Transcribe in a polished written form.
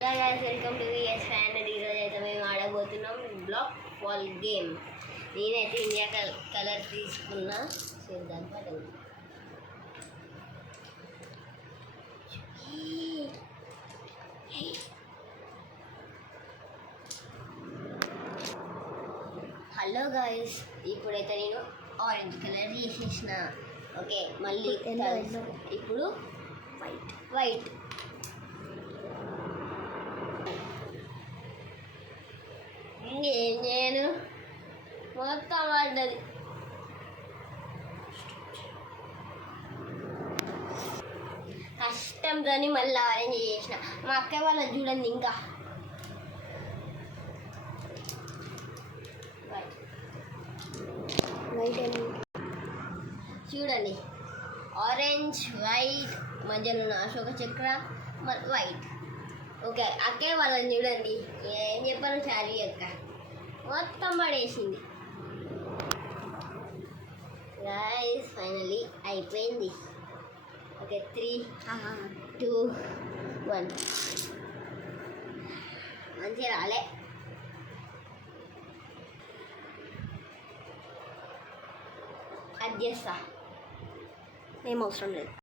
Hello guys, welcome to VS fan. ఈరోజు అయితే మేము ఆడబోతున్నాం బ్లాక్ బాల్ గేమ్. నేనైతే ఇండియా కలర్ తీసుకున్నా. చూద్దాం పదండి. హలో గాయస్, ఇప్పుడైతే నేను ఆరెంజ్ కలర్ తీసేసిన. ఓకే, మళ్ళీ ఇప్పుడు వైట్. ఏం చేయను, మొత్తం పడ్డది. కష్టంతోని మళ్ళీ ఆరెంజ్ చేసిన. మా అక్క వాళ్ళని చూడండి, ఇంకా చూడండి, ఆరెంజ్, వైట్, మధ్యలో ఉన్న అశోక చక్ర, వైట్. ఓకే, అక్కే వాళ్ళని చూడండి. ఏం చెప్పాను, చారీ అక్క మొత్తం పడేసింది. గైస్, ఫైనల్లీ అయిపోయింది. ఓకే, 3, 2, 1. మంచిగా రాలే. అది చేస్తా, ఏం అవసరం లేదు.